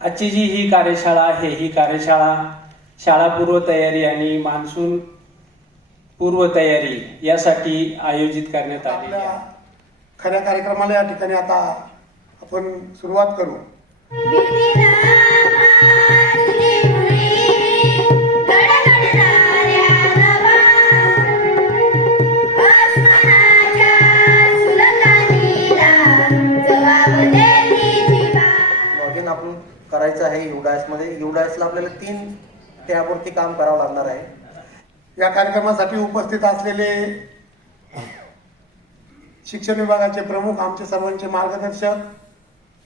आजची जी ही कार्यशाळा आहे, ही कार्यशाळा शाळा पूर्वतयारी आणि मान्सून पूर्वतयारी यासाठी आयोजित करण्यात आली आहे. आपल्या खऱ्या कार्यक्रमाला या ठिकाणी आता आपण सुरुवात करू. लॉगिन आपण करायचं आहे युडायसमध्ये. युडायसला आपल्याला 3 टॅबवरती काम करावं लागणार आहे. या कार्यक्रमासाठी उपस्थित असलेले शिक्षण विभागाचे प्रमुख, आमचे सर्वांचे मार्गदर्शक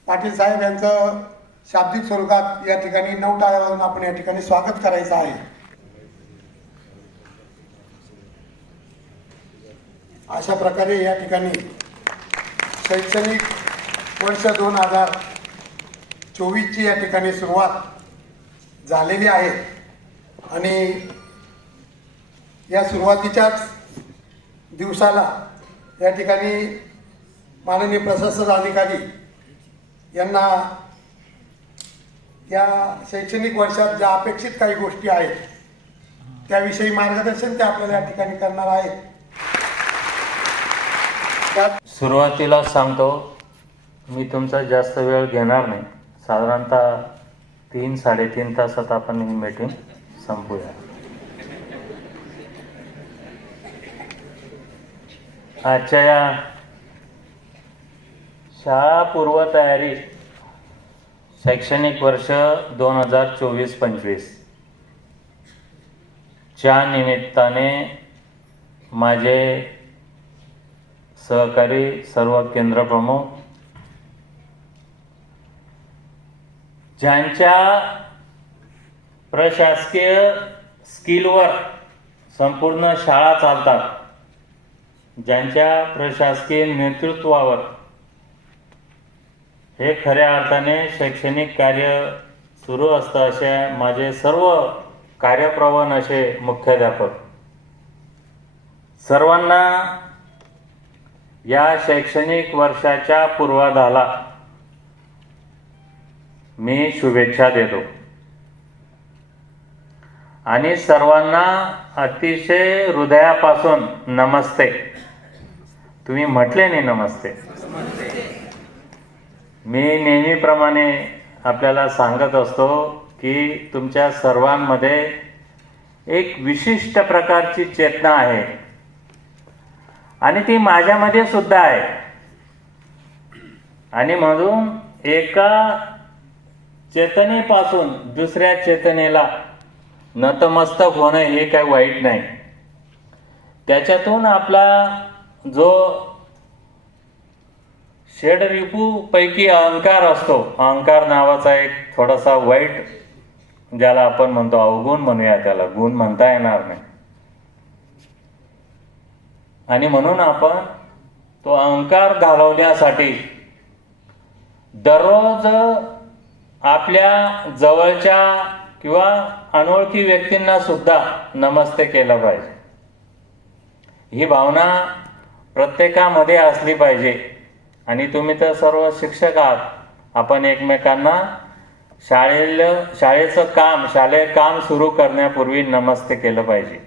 पाटील साहेब यांचं शाब्दिक स्वरूपात या ठिकाणी 9 टाळ्या वाजवून आपण या ठिकाणी स्वागत करायचं आहे. अशा प्रकारे या ठिकाणी शैक्षणिक वर्ष 2024 ची या ठिकाणी सुरुवात झालेली आहे आणि या सुरुवातीच्याच दिवसाला या ठिकाणी माननीय प्रशासक अधिकारी यांना या शैक्षणिक वर्षात ज्या अपेक्षित काही गोष्टी आहेत त्याविषयी मार्गदर्शन ते आपल्याला या ठिकाणी करणार आहेत. सुरुवातीला सांगतो, मी तुमचा जास्त वेळ घेणार नाही. साधारणतः 3-3.5 तासात आपण ही मीटिंग संपूया. आजच्या या शाळा पूर्वतयारी शैक्षणिक वर्ष 2024-25 च्या निमित्ताने माझे सहकारी सर्व केंद्र प्रमुख, ज्यांच्या प्रशासकीय स्किलवर संपूर्ण शाळा चालतात, ज्यांच्या प्रशासकीय नेतृत्वावर हे खऱ्या अर्थाने शैक्षणिक कार्य सुरू असतं, असे माझे सर्व कार्यप्रवण असे मुख्याध्यापक, सर्वांना या शैक्षणिक वर्षाच्या पूर्वाधाला मी शुभेच्छा देतो आणि सर्वांना अतिशय हृदयापासून नमस्ते. तुम्ही म्हटले नाही नमस्ते. मी नेहमीप्रमाणे आपल्याला सांगत असतो की तुमच्या सर्वांमध्ये एक विशिष्ट प्रकारची चेतना आहे आणि ती माझ्यामध्ये सुद्धा आहे आणि म्हणून एका चेतनेपासून दुसऱ्या चेतनेला नतमस्तक होणं हे काही वाईट नाही. त्याच्यातून आपला जो षडरिपू पैकी अहंकार असतो, अहंकार नावाचा एक थोडासा वाईट, ज्याला आपण म्हणतो अवगुण म्हणूया, त्याला गुण म्हणता येणार नाही, आणि म्हणून आपण तो अहंकार घालवण्यासाठी दररोज आपल्या जवळच्या किंवा अनोळखी व्यक्तींना सुद्धा नमस्ते केलं पाहिजे. ही भावना प्रत्येकामध्ये असली पाहिजे. आणि तुम्ही तर सर्व शिक्षक आहात, आपण एकमेकांना शालेय काम सुरू करण्यापूर्वी नमस्ते केलं पाहिजे.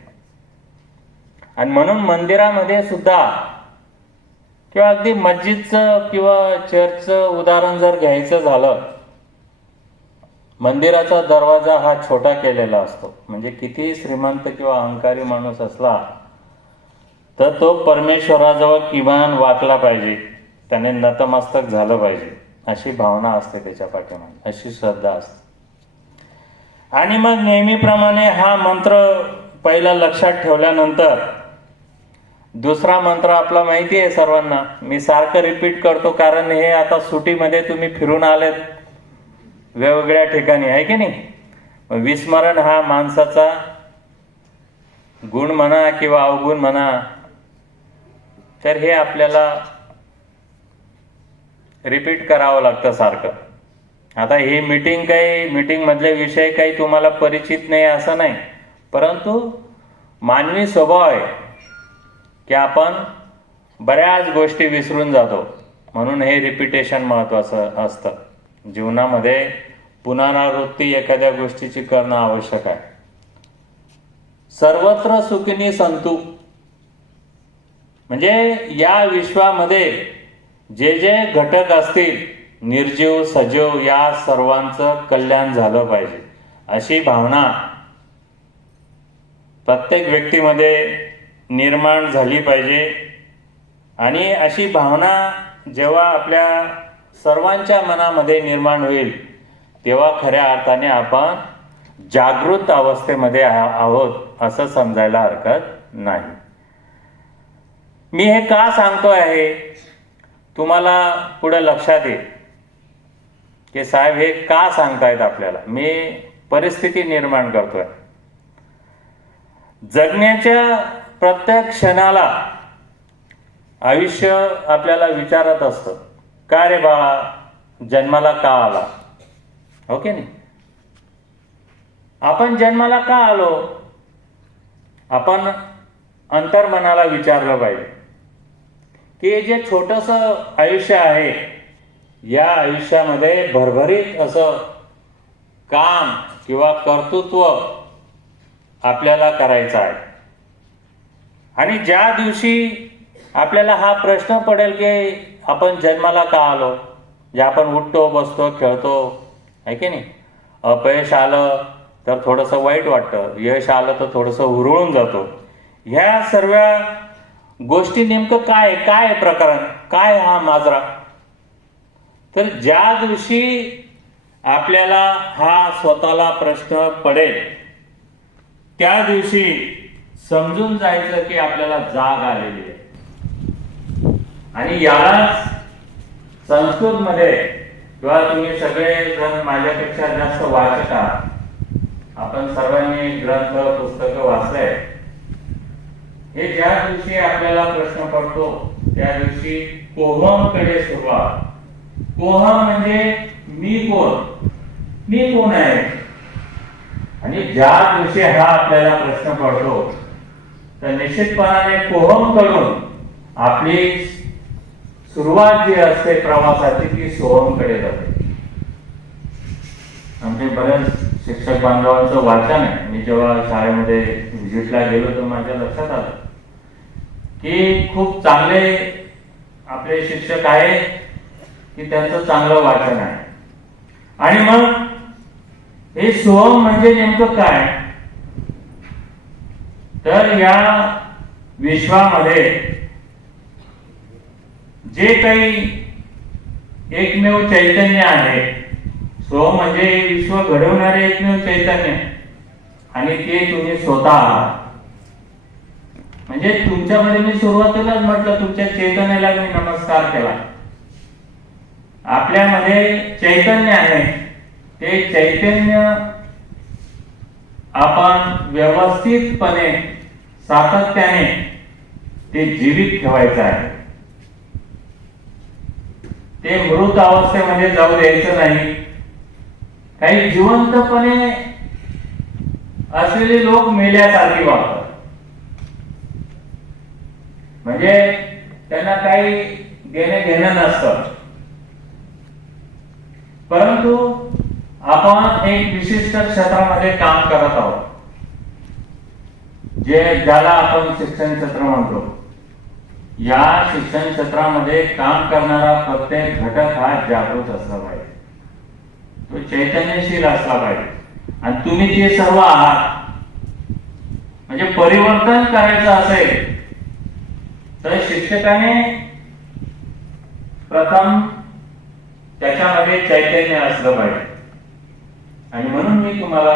आणि म्हणून मंदिरामध्ये सुद्धा किंवा अगदी मस्जिदचं किंवा चर्चचं उदाहरण जर घ्यायचं झालं, मंदिराचा दरवाजा हा छोटा केलेला असतो. म्हणजे किती श्रीमंत किंवा अहंकारी माणूस असला तर तो परमेश्वराजवळ किमान वाकला पाहिजे, त्याने नतमस्तक झालं पाहिजे, अशी भावना असते त्याच्या पाठीमागे, अशी श्रद्धा असते. आणि मग नेहमीप्रमाणे हा मंत्र पहिला लक्षात ठेवल्यानंतर दुसरा मंत्र आपला माहिती आहे सर्वांना, मी सारखं रिपीट करतो कारण हे आता सुटीमध्ये तुम्ही फिरून आलेत वेगवेगळ्या ठिकाणी, आहे की नाही. विस्मरण हा माणसाचा गुण म्हणा किंवा अवगुण म्हणा, तर हे आपल्याला रिपीट करावं लागतं सारखं. आता ही मीटिंग मधले विषय काही तुम्हाला परिचित नाही असं नाही, परंतु मानवी स्वभाव आहे की आपण बऱ्याच गोष्टी विसरून जातो. म्हणून हे रिपिटेशन महत्त्वाचं असतं. जीवनामध्ये पुनरावृत्ती एखाद्या गोष्टीची करणं आवश्यक आहे. सर्वत्र सुखिनी संतु, म्हणजे या विश्वामध्ये जे जे घटक असतील, निर्जीव सजीव, या सर्वांचं कल्याण झालं पाहिजे अशी भावना प्रत्येक व्यक्तीमध्ये निर्माण झाली पाहिजे. आणि अशी भावना जेव्हा आपल्या सर्वांच्या मनामध्ये निर्माण होईल तेव्हा खऱ्या अर्थाने आपण जागृत अवस्थेमध्ये आहोत असं समजायला हरकत नाही. मी हे का सांगतोय आहे तुम्हाला पुढे लक्षात येईल की साहेब हे का सांगतायत आपल्याला. मी परिस्थिती निर्माण करतोय. जगण्याच्या प्रत्येक क्षणाला आयुष्य आपल्याला विचारत असतं, का रे बाळा जन्माला का आला. हो की नाही. आपण जन्माला का आलो आपण अंतर्मनाला विचारलं पाहिजे की जे छोटंसं आयुष्य आहे या आयुष्यामध्ये भरभरीत असं काम किंवा कर्तृत्व आपल्याला करायचं आहे. आणि ज्या दिवशी आपल्याला हा प्रश्न पडेल की आपण जन्माला का आलो, जे आपण उठतो बसतो खेळतो आहे की नाही. अपयश आलं तर थोडंसं वाईट वाटतं, यश आलं तर थोडंसं हुरळून जातो. ह्या सर्व गोष्टी नेमकं काय प्रकरण काय हा माजरा. तर ज्या दिवशी आपल्याला हा स्वतःला प्रश्न पडेल त्या दिवशी समजून जायचं की आपल्याला जाग आलेली आहे. आणि यालाच संस्कृतमध्ये किंवा तुम्ही सगळे जण माझ्यापेक्षा जास्त वाचक आहात, आपण सर्वांनी ग्रंथ पुस्तकं वाचले. हे ज्या दिवशी आपल्याला प्रश्न पडतो त्या दिवशी कोहमकडे सुरुवात. कोहम म्हणजे मी कोण आहे. आणि ज्या दिवशी हा आपल्याला प्रश्न पडतो तर निश्चितपणाने कोहम कडून आपली सुरुवात जी असते प्रवासाची ती सोहमकडे जाते. आमचे बऱ्याच शिक्षक बांधवांचं वाचन आहे. मी जेव्हा शाळेमध्ये व्हिजिटला गेलो तर माझ्या लक्षात आलं की खूप चांगले आपले शिक्षक आहे की त्यांचं चांगलं वाचन आहे. आणि मग हे सोहम म्हणजे नेमकं काय तर या विश्वामध्ये जे काही एकमेव चैतन्य आहे, सोहम म्हणजे विश्व घडवणारे एकमेव चैतन्य, आणि ते तुम्ही स्वतः आहात. म्हणजे तुमच्यामध्ये मी सुरुवातीलाच म्हटलं तुमच्या चैतन्याला मी नमस्कार केला. आपल्यामध्ये चैतन्य आहे, ते चैतन्य आपण व्यवस्थितपणे सातत्याने ते जीवित ठेवायचं आहे. ते मृत अवस्थेमध्ये जाऊ द्यायचं नाही. काही जिवंतपणे असलेले लोक मेल्यासारखी वागतात, म्हणजे त्यांना काही देणे घेणं नसतं. परंतु आपण एक विशिष्ट क्षेत्रामध्ये काम करत आहोत, ज्याला आपण शिक्षण क्षेत्र म्हणतो. या शिक्षण क्षेत्रामध्ये काम करणारा प्रत्येक घटक हा जागृत असला पाहिजे, तो चैतन्यशील असला पाहिजे. आणि तुम्ही ते सर्व आहात. म्हणजे परिवर्तन करायचं असेल तर शिक्षकाने प्रथम त्याच्यामध्ये चैतन्य असलं पाहिजे. आणि म्हणून मी तुम्हाला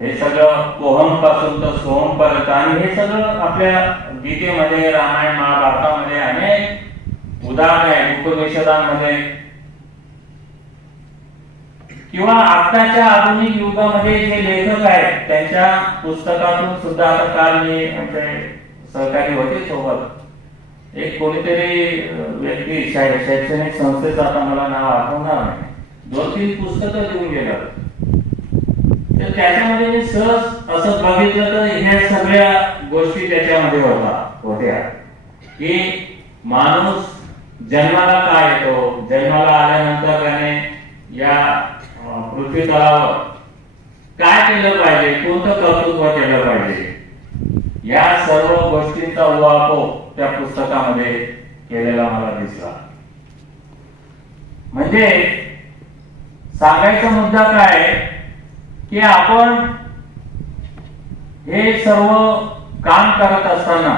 हे सगळं कोहम पासून तर सोहम पर्यंत, आणि हे सगळं आपल्या गीतेमध्ये, रामायण महाभारतामध्ये अनेक उदाहरण आहेत, उपनिषदांमध्ये किंवा आताच्या आधुनिक युगामध्ये जे लेखक आहेत त्यांच्या पुस्तकातून सुद्धा. आता काल मी आमचे सहकारी होते सोबत, एक कोणीतरी व्यक्ती शैक्षणिक संस्थेचं आता मला नाव आठवणार नाही, 2-3 पुस्तकं देऊन गेलं. तर त्याच्यामध्ये मी सहज असं बघितलं तर ह्या सगळ्या गोष्टी त्याच्यामध्ये होत्या की माणूस जन्माला का येतो, जन्माला आल्यानंतर त्याने या पृथ्वी तलावावर काय केलं पाहिजे, कोणतं कर्तृत्व केलं पाहिजे, या सर्व गोष्टींचा उहापोह त्या पुस्तकामध्ये केलेला मला दिसला. म्हणजे सांगायचा मुद्दा काय की आपण हे सर्व काम करत असताना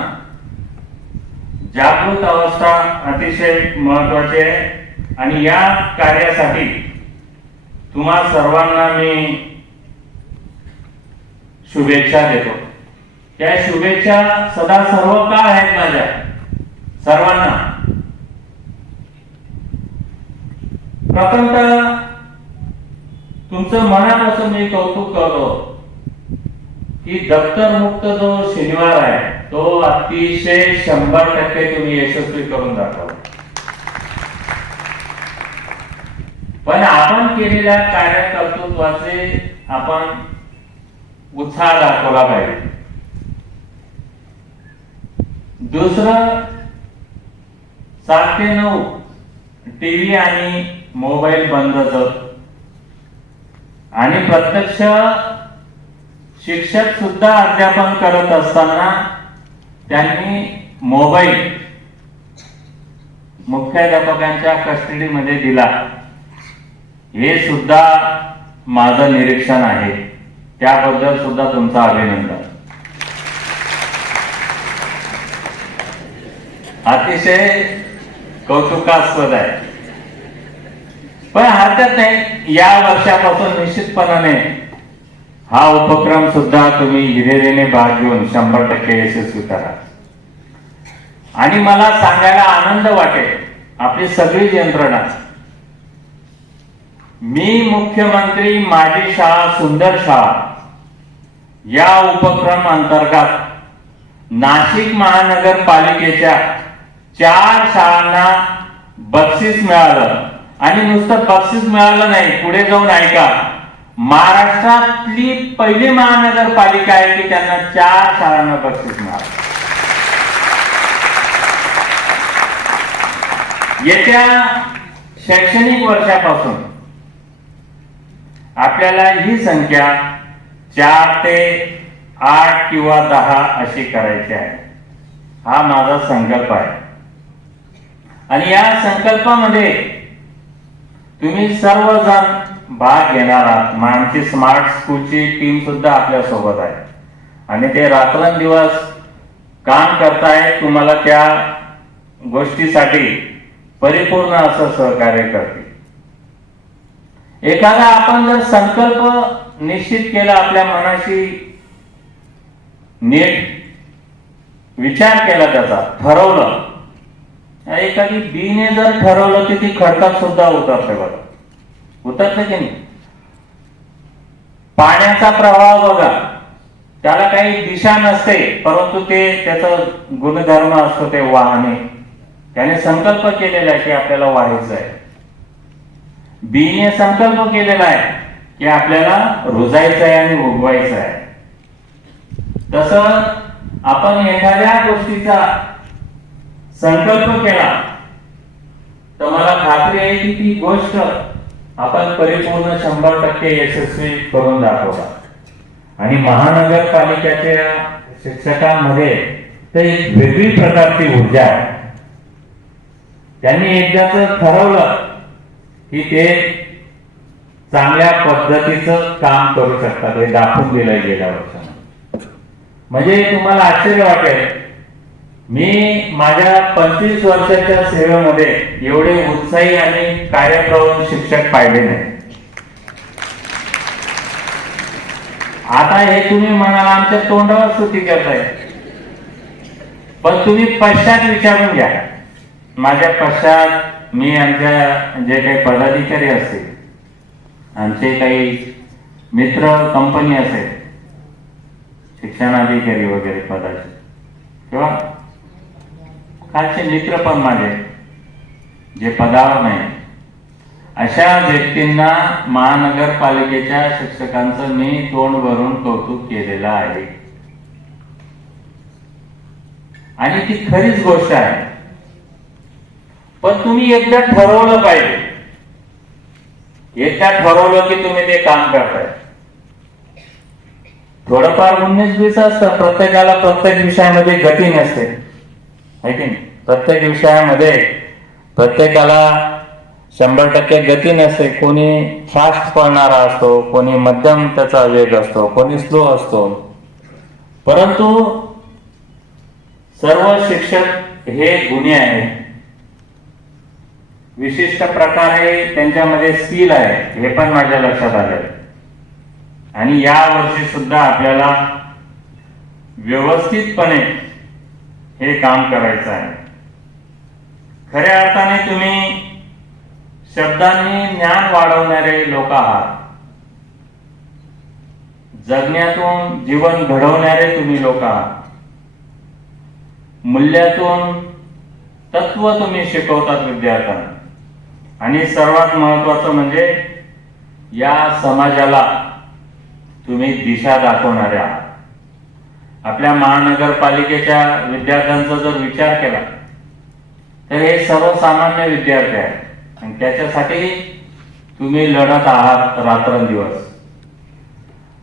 जागृत अवस्था अतिशय महत्वाची आहे. आणि या कार्यासाठी तुम्हा सर्वांना मी शुभेच्छा देतो. त्या शुभेच्छा सदा सर्व का आहेत माझ्या सर्वांना. प्रथमतः तुमचं मनापासून मी कौतुक करतो की दप्तर मुक्त जो शनिवार आहे तो अतिशय 100% तुम्ही यशस्वी करून दाखवला. पण आपण केलेल्या कार्यकर्तृत्वाचे आपण उत्साह दाखवला पाहिजे. दुसरं 7 ते 9 टीव्ही आणि मोबाईल बंदच आणि प्रत्यक्ष शिक्षक सुद्धा अध्यापन करत असताना त्यांनी मोबाईल मुख्याध्यापकांच्या कस्टडीमध्ये दिला, हे सुद्धा माझं निरीक्षण आहे. त्याबद्दल सुद्धा तुमचं अभिनंदन. अतिशय कौतुकास्पद आहे. पण हरकत नाही, या वर्षापासून निश्चितपणाने हा उपक्रम सुद्धा तुम्ही हिरिरीने भाग घेऊन 100% यशस्वी करा. आणि मला सांगायला आनंद वाटेल, आपली सगळी यंत्रणा, मी मुख्यमंत्री माझी शाळा सुंदर शाळा या उपक्रम अंतर्गत नाशिक महानगरपालिकेच्या 4 शाळांना बक्षीस मिळालं. आणि नुसतं बक्षीस मिळालं नाही, पुढे जाऊन ऐका, महाराष्ट्रातली पहिली महानगरपालिका आहे की त्यांना 4 शाळांना बक्षीस मिळालं. येत्या शैक्षणिक वर्षापासून आपल्याला ही संख्या 4 ते 8 किंवा 10 अशी करायची आहे. हा माझा संकल्प आहे. आणि या संकल्पामध्ये तुम्ही सर्वजण भाग घेणार आहात. आमची स्मार्ट स्कूलची टीम सुद्धा आपल्या सोबत आहे आणि ते रात्रंदिवस काम करतायत, तुम्हाला त्या गोष्टीसाठी परिपूर्ण असं सहकार्य करते. एखादा आपण जर संकल्प निश्चित केला, आपल्या मनाशी नीट विचार केला, त्याचा ठरवलं, एखादी बीने जर ठरवलं की ती खडकात सुद्धा उतरते. बघा, उतरते की नाही. पाण्याचा प्रवाह बघा, त्याला काही दिशा नसते, परंतु ते त्याचा गुणधर्म असतो, ते वाहने. त्याने संकल्प केलेला आहे की आपल्याला वाहायचं आहे. बीने संकल्प केलेला आहे की आपल्याला रुजायचं आहे आणि उगवायचं आहे. तसं आपण एखाद्या गोष्टीचा संकल्प केला तर मला खात्री आहे की ती गोष्ट आपण परिपूर्ण 100% यशस्वी करून दाखवला. आणि महानगरपालिकेच्या शिक्षकांमध्ये तर एक वेगळी प्रकारची ऊर्जा आहे. त्यांनी एकदाच ठरवलं की ते चांगल्या पद्धतीचं काम करू शकतात, हे दाखवून दिलं गेल्या वर्षाने. म्हणजे तुम्हाला आश्चर्य वाटेल, मी माझ्या 25 वर्षाच्या सेवेमध्ये एवढे उत्साही आणि कार्यप्रवण शिक्षक पाहिले नाही. आता हे तुम्ही म्हणाल आमच्या तोंडावर स्तुती करताय, पण तुम्ही पश्चात विचारून घ्या. माझ्या पश्चात मी आमच्या जे काही पदाधिकारी असतील, आमचे काही मित्र कंपनी असेल, शिक्षणाधिकारी वगैरे पदाचे किंवा खालचे मित्र पण माझे जे पदावर नाही, अशा व्यक्तींना महानगरपालिकेच्या शिक्षकांचं मी तोंड भरून कौतुक केलेलं आहे. आणि ती खरीच गोष्ट आहे. पण तुम्ही एकदा ठरवलं पाहिजे एकदा ठरवलं की तुम्ही ते काम करताय. थोडंफार 19-20 असतं. प्रत्येकाला प्रत्येक विषयामध्ये गती नसते, है की नाही? प्रत्येक विषयामध्ये प्रत्येकाला 100% गती नसते. कोणी फास्ट पळणारा असतो, कोणी मध्यम त्याचा वेग असतो, कोणी स्लो असतो. परंतु सर्व शिक्षक हे गुणी आहेत. विशिष्ट प्रकारे त्यांच्यामध्ये स्किल आहे, हे पण माझ्या लक्षात आलं. आणि या वर्षी सुद्धा आपल्याला व्यवस्थितपणे हे काम करायचं आहे. खऱ्या अर्थाने तुम्ही शब्दांनी ज्ञान वाढवणारे लोक आहात. जगण्यातून जीवन घडवणारे तुम्ही लोक आहात. मूल्यातून तत्व तुम्ही शिकवतात विद्यार्थ्यांना. आणि सर्वात महत्वाचं म्हणजे या समाजाला तुम्ही दिशा दाखवणारे आहात. आपल्या महानगरपालिकेच्या विद्यार्थ्यांचा जर विचार केला तर हे सर्वसामान्य विद्यार्थी आहेत आणि त्याच्यासाठी तुम्ही लढत आहात रात्रंदिवस.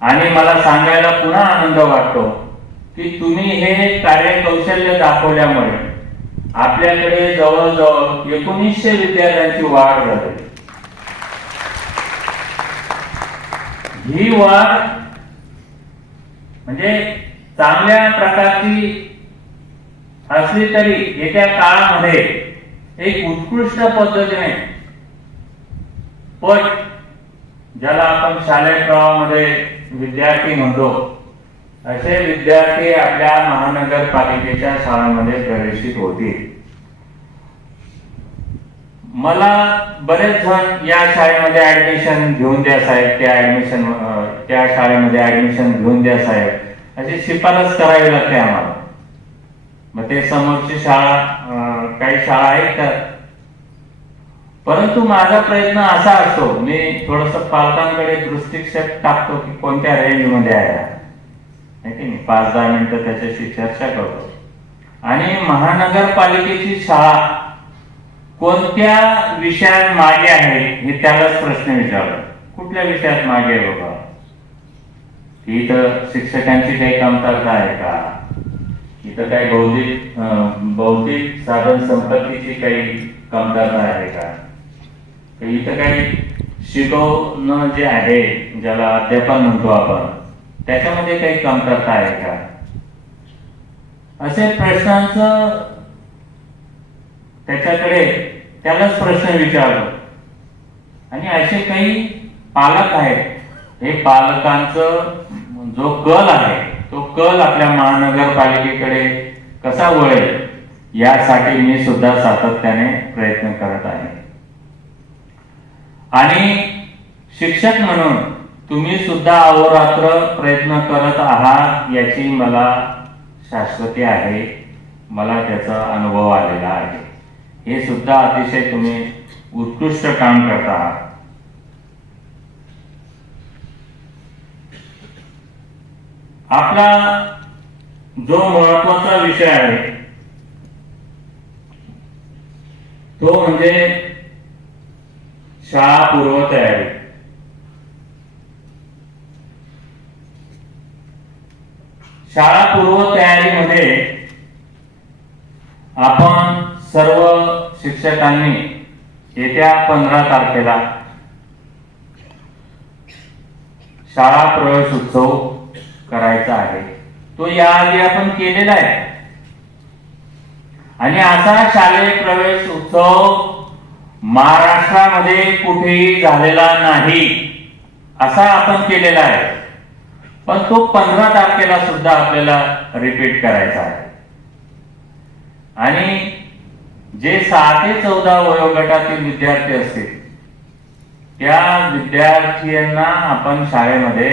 आणि मला सांगायला पुन्हा आनंद वाटतो की तुम्ही हे कार्यकौशल्य दाखवल्यामुळे आपल्याकडे जवळजवळ 1900 विद्यार्थ्यांची वाढ झाली. ही वाढ म्हणजे चांगल्या प्रकारची असली तरी येत्या काळामध्ये एक उत्कृष्ट पद्धतीने पट, ज्याला आपण शालेय प्रवाहामध्ये विद्यार्थी म्हणतो, असे विद्यार्थी आपल्या महानगरपालिकेच्या शाळांमध्ये प्रवेशित होतील. मला बरेच जण या शाळेमध्ये ऍडमिशन घेऊन द्या साहेब, त्या शाळेमध्ये ऍडमिशन घेऊन द्या साहेब, अशी शिफारस करावी लागते आम्हाला. मग ते समोरची शाळा, काही शाळा आहेत का? परंतु माझा प्रयत्न असा असतो, मी थोडस पालकांकडे दृष्टिक्षेप टाकतो की कोणत्या रेंजमध्ये आहे की नाही. 5-10 मिनिटं त्याच्याशी चर्चा करतो. आणि महानगरपालिकेची शाळा कोणत्या विषयात मागे आहे हे त्यालाच प्रश्न विचारतो. कुठल्या विषयात मागे आहे बाबा? इथं शिक्षकांची काही कमतरता आहे का? इथं काही बौद्धिक साधन संपत्तीची काही कमतरता आहे का? इथं काही शिकवणं जे आहे, ज्याला अध्यापन म्हणतो आपण, त्याच्यामध्ये काही कमतरता आहे का? असे प्रश्नांचं त्यालाच प्रश्न विचारतो. आणि असे काही पालक आहेत, हे पालकांचं जो कल आहे तो कल आपल्या महानगरपालिकेकडे कसा वळेल यासाठी मी सुद्धा सातत्याने प्रयत्न करत आहे. आणि शिक्षक म्हणून तुम्ही सुद्धा अहोरात्र प्रयत्न करत आहात याची मला शाश्वती आहे. मला त्याचा अनुभव आलेला आहे. हे सुद्धा अतिशय तुम्ही उत्कृष्ट काम करत आहात. आपला जो महत्वाचा विषय आहे तो म्हणजे शाळा पूर्वतयारी. शाळा पूर्वतयारीमध्ये आपण सर्व शिक्षकांनी येत्या 15 तारखेला शाळा प्रवेश उत्सव करायचा आहे. तो याआधी आपण केलेला आहे. आणि असा शालेय प्रवेश उत्सव महाराष्ट्रामध्ये कुठेही झालेला नाही, असा आपण केलेला आहे. पण तो 15 तारखेला सुद्धा आपल्याला रिपीट करायचा आहे. आणि जे 6 ते 14 वयोगटातील विद्यार्थी असतील त्या विद्यार्थ्यांना आपण शाळेमध्ये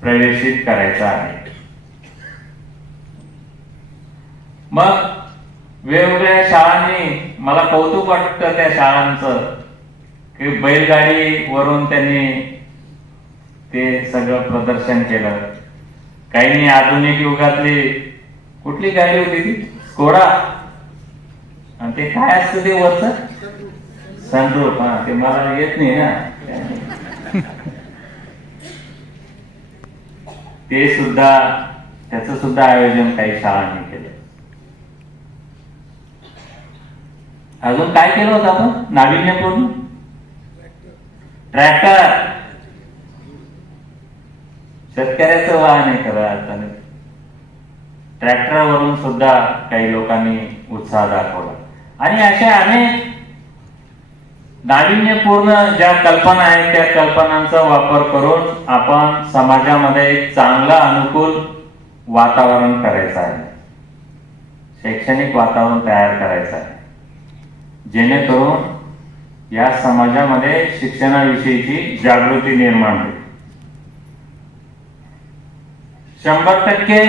प्रवेशित करायचा आहे. मग वेगवेगळ्या शाळांनी, मला कौतुक वाटतं त्या शाळांचं की बैलगाडीवरून त्यांनी ते सगळं प्रदर्शन केलं. काहींनी आधुनिक युगातली कुठली गाडी होती ती, स्कोडा, आणि ते काय असतं ते वरच सनरूफ, ते मला येत नाही ना, ते सुद्धा, त्याचं सुद्धा आयोजन काही शाळांनी केलं. अजून काय केलं होतं आपण नाविन्यपूर्ण? ट्रॅक्टर. शेतकऱ्याचं वाहन आहे खरं अर्थाने. ट्रॅक्टरवरून सुद्धा काही लोकांनी उत्साह दाखवला. आणि अशा अनेक नाविन्यपूर्ण ज्या कल्पना आहेत त्या कल्पनांचा वापर करून आपण समाजामध्ये एक चांगलं अनुकूल वातावरण करायचं आहे, शैक्षणिक वातावरण तयार करायचं आहे, जेणेकरून या समाजामध्ये शिक्षणाविषयीची जागृती निर्माण होईल. 100%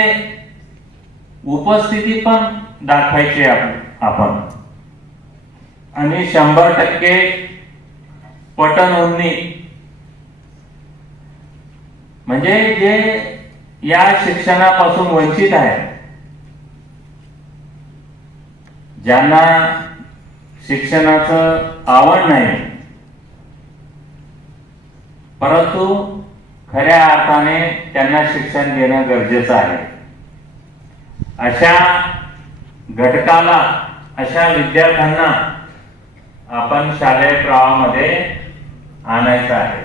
उपस्थिती पण दाखवायची आपण आणि 100% पटनोंदणी, म्हणजे जे या शिक्षणापासून वंचित आहे, ज्यांना शिक्षणाचं आवड नाही परंतु खऱ्या अर्थाने त्यांना शिक्षण देणं गरजेचं आहे, अशा घटकाला, अशा विद्यार्थ्यांना आपण शालेय प्रवाहामध्ये आणायचं आहे.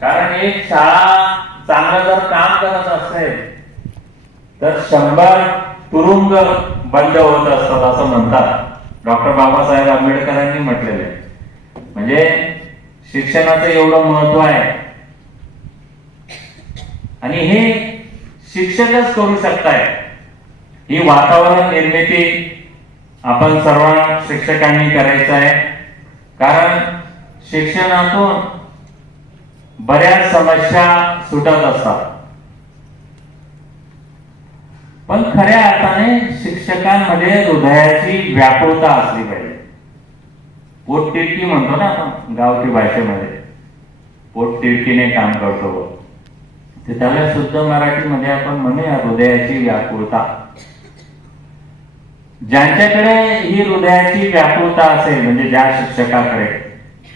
कारण एक शाळा चांगलं जर काम करत असेल तर 100 तुरुंग बंद होत असतात असं म्हणतात. डॉक्टर बाबासाहेब आंबेडकरांनी म्हटलेलं आहे. म्हणजे शिक्षणाचं एवढं महत्व आहे आणि हे शिक्षकच करू शकताय. ही वातावरण निर्मिती आपण सर्व शिक्षकांनी करायचं आहे. कारण शिक्षणातून बऱ्याच समस्या सुटत असतात, पण खऱ्या अर्थाने शिक्षकांमध्ये हृदयाची व्याकुळता असली पाहिजे. पोटतिडकी म्हणतो ना आपण गावठी भाषेमध्ये, पोटतिडकीने काम करतो, ते त्याला शुद्ध मराठीमध्ये आपण म्हणूया हृदयाची व्याकुळता. ज्यांच्याकडे ही हृदयाची व्याकुळता असेल, म्हणजे ज्या शिक्षकाकडे,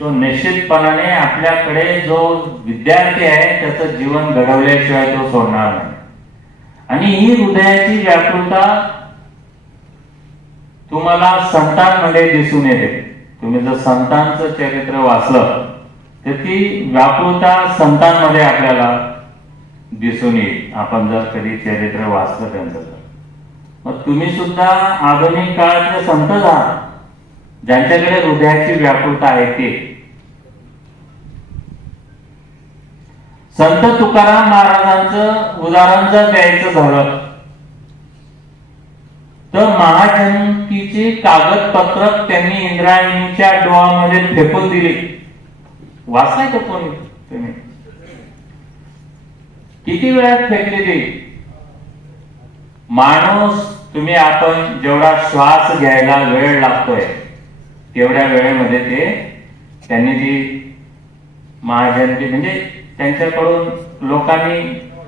तो निश्चितपणाने आपल्याकडे जो विद्यार्थी आहे त्याचं जीवन घडवल्याशिवाय तो सोडणार नाही. आणि ही हृदयाची व्याकुळता तुम्हाला संतांमध्ये दिसून येते. तुम्ही जर संतांचं चरित्र वाचलं तर ती व्याकुळता संतांमध्ये आपल्याला दिसून येईल, आपण जर कधी चरित्र वाचलं त्यांचं तर. मग तुम्ही सुद्धा आधुनिक काळातले संत आहात, ज्यांच्याकडे हृदयाची व्याकुळता आहे. ते संत तुकाराम महाराजांचं उदाहरण जर द्यायचं झालं तर महाजनकीची कागदपत्र त्यांनी इंद्रायणीच्या डोळ्यामध्ये फेकून दिली. वाचलाय का कोणी तुम्ही? किती वेळात फेकली ती? माणूस, तुम्ही आपण जेवढा श्वास घ्यायला वेळ लागतोय तेवढ्या वेळेमध्ये ते त्यांनी ती महाजनकी, म्हणजे त्यांच्याकडून लोकांनी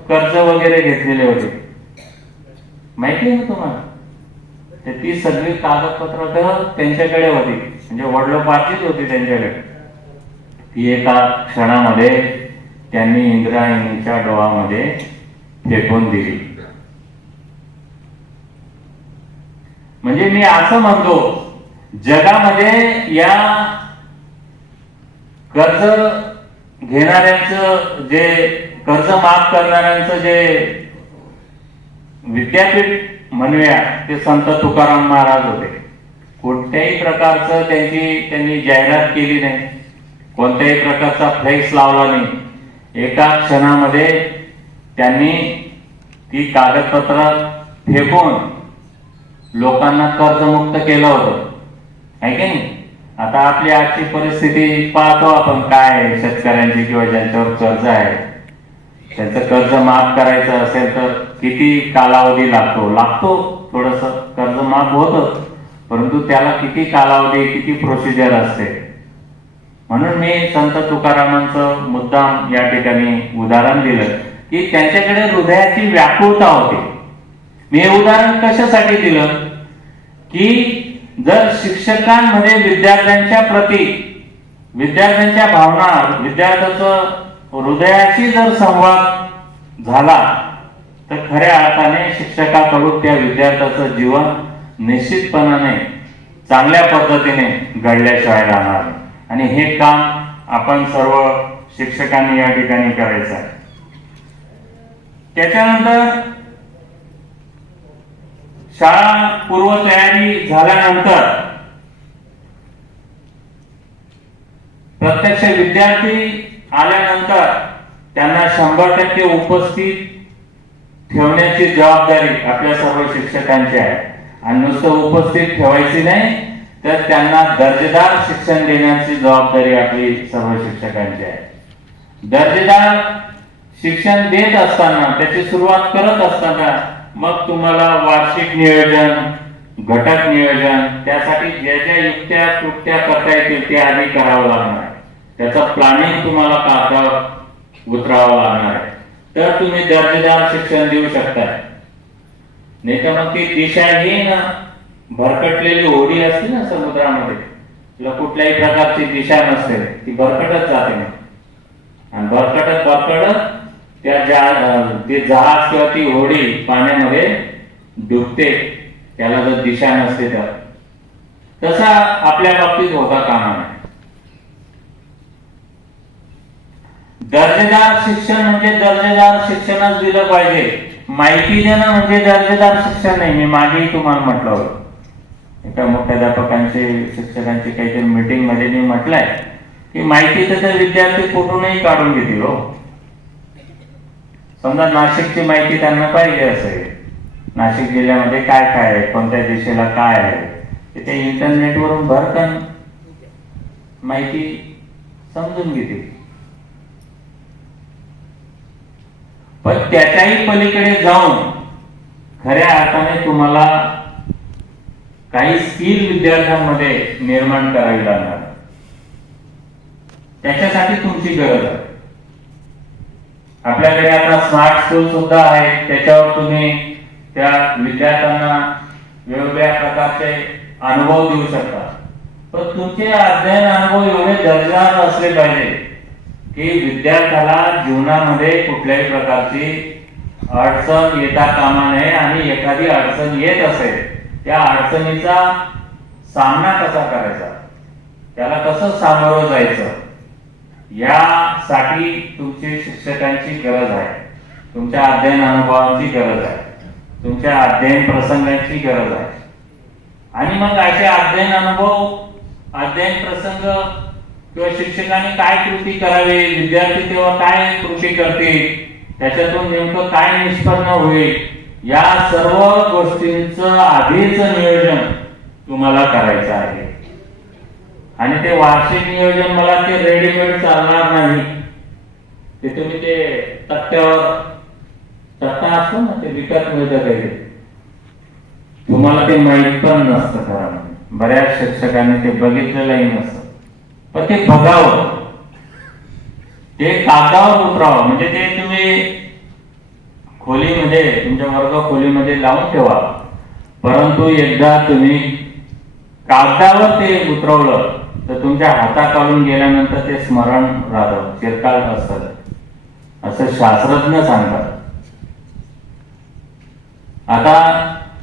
कर्ज वगैरे घेतलेले होते, माहिती आहे ना तुम्हाला? तर ती सगळी कागदपत्र त्यांच्याकडे होती, म्हणजे वडिलोपार्जित होती त्यांच्याकडे. ती एका क्षणामध्ये त्यांनी इंद्रायणीच्या डोळ्यामध्ये फेकून दिली. म्हणजे मी असं म्हणतो, जगामध्ये या कर्ज घेणाऱ्यांचं, जे कर्ज माफ करणाऱ्यांचं जे विद्यापीठ म्हणूया ते संत तुकाराम महाराज होते. कोणत्याही प्रकारचं त्यांनी जाहिरात केली नाही, कोणत्याही प्रकारचा फ्लेक्स लावला नाही. एका क्षणामध्ये त्यांनी ती कागदपत्र फेकून लोकांना कर्जमुक्त केलं होतं, आहे की नाही? आता आपली आजची परिस्थिती पाहतो आपण, काय आहे शेतकऱ्यांची किंवा ज्यांच्यावर कर्ज आहे त्यांचं कर्ज माफ करायचं असेल तर किती कालावधी लागतो. थोडस कर्ज माफ होतं, परंतु त्याला किती कालावधी, किती प्रोसिजर असते. म्हणून मी संत तुकारामांचं मुद्दाम या ठिकाणी उदाहरण दिलं की त्यांच्याकडे हृदयाची व्याकुळता होती. मी हे उदाहरण कशासाठी दिलं की जर शिक्षकांमध्ये विद्यार्थ्यांच्या प्रती विद्यार्थ्यांच्या भावना, विद्यार्थ्याचं हृदयाशी जर संवाद झाला तर खऱ्या अर्थाने शिक्षकाकडून त्या विद्यार्थ्याचं जीवन निश्चितपणाने चांगल्या पद्धतीने घडल्याशिवाय राहणार नाही. आणि हे काम आपण सर्व शिक्षकांनी या ठिकाणी करायचं आहे. त्याच्यानंतर शाळा पूर्वतयारी झाल्यानंतर प्रत्यक्ष विद्यार्थी आल्यानंतर त्यांना 100% उपस्थित ठेवण्याची जबाबदारी आपल्या सर्व शिक्षकांची आहे. आणि नुसतं उपस्थित ठेवायची नाही तर त्यांना दर्जेदार शिक्षण देण्याची जबाबदारी आपली सर्व शिक्षकांची आहे. दर्जेदार शिक्षण देत असताना, त्याची सुरुवात करत असताना मग तुम्हाला वार्षिक नियोजन, घटक नियोजन, त्यासाठी ज्या ज्या युक्त्या कृत्या करता येतील ते आधी करावं लागणार आहे. त्याचं प्लॅनिंग तुम्हाला कागदावर उतरावं लागणार आहे. तर तुम्ही दर्जेदार शिक्षण देऊ शकता. नाही तर मग ती दिशाहीन भरकटलेली होडी असते ना समुद्रामध्ये, तिला कुठल्याही प्रकारची दिशा नसते, ती भरकटत जाते. आणि भरकटत त्या ते जहाज किंवा ती होडी पाण्यामध्ये डुबते, त्याला जर दिशा नसते तर. तसा आपल्या बाबतीत होता कामा नये. दर्जेदार शिक्षण म्हणजे दर्जेदार शिक्षणच दिलं पाहिजे. माहिती देणं म्हणजे दर्जेदार शिक्षण नाही. मी मागेही तुम्हाला म्हटलं होतं, एका मुख्याध्यापकांची शिक्षकांची काहीतरी मीटिंग मध्ये मी म्हटलंय की माहिती तर विद्यार्थी कुठूनही काढून घेतील. हो, समजा नाशिकची माहिती त्यांना पाहिजे असेल, नाशिक जिल्ह्यामध्ये काय काय आहे, कोणत्या दिशेला काय आहे, ते इंटरनेटवरून भरकन माहिती समजून घेतील. पण त्याच्याही पलीकडे जाऊन खऱ्या अर्थाने तुम्हाला काही स्किल विद्यार्थ्यांमध्ये निर्माण करावी लागणार. त्याच्यासाठी तुमची गरज आहे. आपल्याकडे आता स्मार्ट स्कूल सुद्धा आहे, त्याच्यावर तुम्ही त्या विद्यार्थ्यांना वेगवेगळ्या प्रकारचे अनुभव देऊ शकता. पण तुमचे अध्ययन अनुभव एवढे दर्जेदार असले पाहिजे की विद्यार्थ्याला जीवनामध्ये कुठल्याही प्रकारची अडचण येता कामा नये. आणि एखादी अडचण येत असेल, त्या अडचणीचा सामना कसा करायचा, त्याला कसं सामोरं जायचं, यासाठी तुमची शिक्षकांची गरज आहे, तुमच्या अध्ययन अनुभवांची गरज आहे, तुमच्या अध्ययन प्रसंगांची गरज आहे. आणि मग असे अध्ययन अनुभव, अध्ययन प्रसंग किंवा शिक्षकांनी काय कृती करावी, विद्यार्थी तेव्हा काय कृती करतील, त्याच्यातून नेमकं काय निष्पन्न होईल, या सर्व गोष्टींचं आधीच नियोजन तुम्हाला करायचं आहे. आणि ते वार्षिक नियोजन मला ते रेडीमेड चालणार नाही. ते तुम्ही ते तक्त्यावर, तक्ता असतो ना, ते विकत मिळतं काही, तुम्हाला ते माहीत पण नसतं. खरं बऱ्याच शिक्षकांनी ते बघितलेलंही नसतं. पण ते बघावं, ते कागदावर उतरावं. म्हणजे ते तुम्ही खोलीमध्ये, तुमच्या वर्ग खोलीमध्ये लावून ठेवा, परंतु एकदा तुम्ही कागदावर ते उतरवलं तर तुमच्या हाताखालून गेल्यानंतर ते स्मरण राहतं, चिरकाल असतं, असं शास्त्रज्ञ सांगतात. आता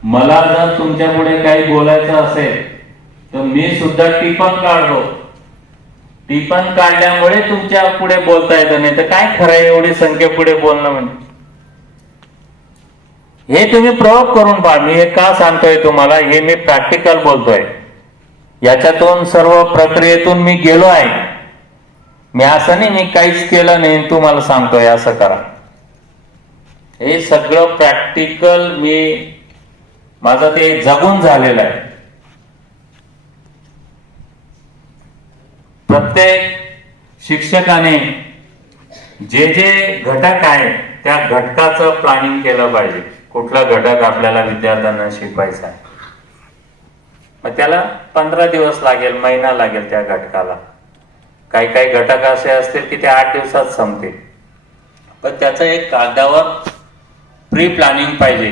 मला जर तुमच्या पुढे काही बोलायचं असेल तर मी सुद्धा टिपण काढतो. टिपण काढल्यामुळे तुमच्या पुढे बोलता येतं, नाही तर काय खरं एवढी संख्येपुढे बोलणं म्हणजे. हे तुम्ही प्रयोग करून पहा. मी हे का सांगतोय तुम्हाला, हे मी प्रॅक्टिकल बोलतोय. याच्यातून सर्व प्रक्रियेतून मी गेलो आहे. मी असं नाही मी काहीच केलं नाही तुम्हाला सांगतोय असं करा. हे सगळं प्रॅक्टिकल माझं ते जगून झालेलं आहे. प्रत्येक शिक्षकाने जे जे घटक आहे त्या घटकाचं प्लॅनिंग केलं पाहिजे. कुठला घटक आपल्याला विद्यार्थ्यांना शिकवायचा आहे, मग त्याला 15 दिवस लागेल, महिना लागेल त्या घटकाला. काही काही घटक असे असतील की ते 8 दिवसात संपतील. पण त्याचं एक कागदावर प्री प्लॅनिंग पाहिजे.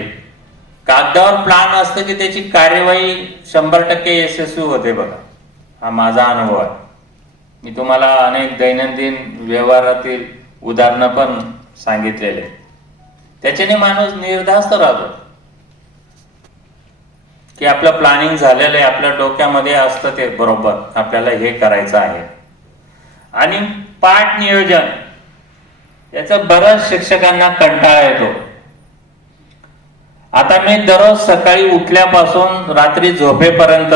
कागदावर प्लॅन असतं की त्याची कार्यवाही 100% यशस्वी होते. बघा, हा माझा अनुभव आहे. मी तुम्हाला अनेक दैनंदिन व्यवहारातील उदाहरणं पण सांगितलेले. त्याच्याने माणूस निर्धास्त राहतो की आपलं प्लॅनिंग झालेलं आहे, आपल्या डोक्यामध्ये असतं ते बरोबर आपल्याला हे करायचं आहे. आणि पाठ नियोजन याचा बऱ्याच शिक्षकांना कंटाळा येतो. आता मी दररोज सकाळी उठल्यापासून रात्री झोपेपर्यंत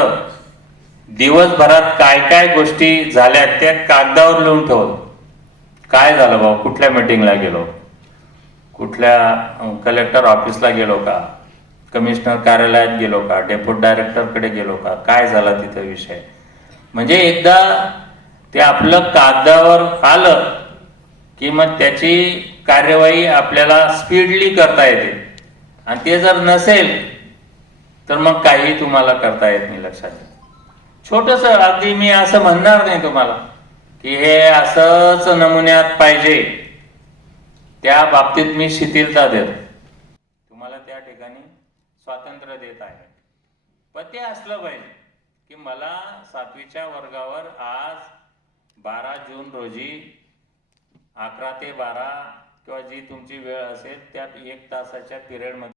दिवसभरात काय काय गोष्टी झाल्या त्या कागदावर लिहून ठेवतो. काय झालं भाऊ, कुठल्या मीटिंगला गेलो, कुठल्या कलेक्टर ऑफिसला गेलो का, कमिशनर कार्यालयात गेलो का, डेप्युटी डायरेक्टरकडे गेलो का, काय झाला तिथं विषय. म्हणजे एकदा ते आपलं कागदावर आलं की मग त्याची कार्यवाही आपल्याला स्पीडली करता येते. आणि ते जर नसेल तर मग काही तुम्हाला करता येत नाही. लक्षात घ्या. छोटस अगदी मी असं म्हणणार नाही तुम्हाला की हे असंच नमुन्यात पाहिजे, त्या बाबतीत मी शिथिलता देतो तुम्हाला, त्या ठिकाणी स्वातंत्र्य देत आहे. पण ते असलं पाहिजे की मला 7वीच्या वर्गावर आज 12 जून रोजी 11 ते 12 किंवा जी तुमची वेळ असेल त्या 1 तासाच्या पिरियडमध्ये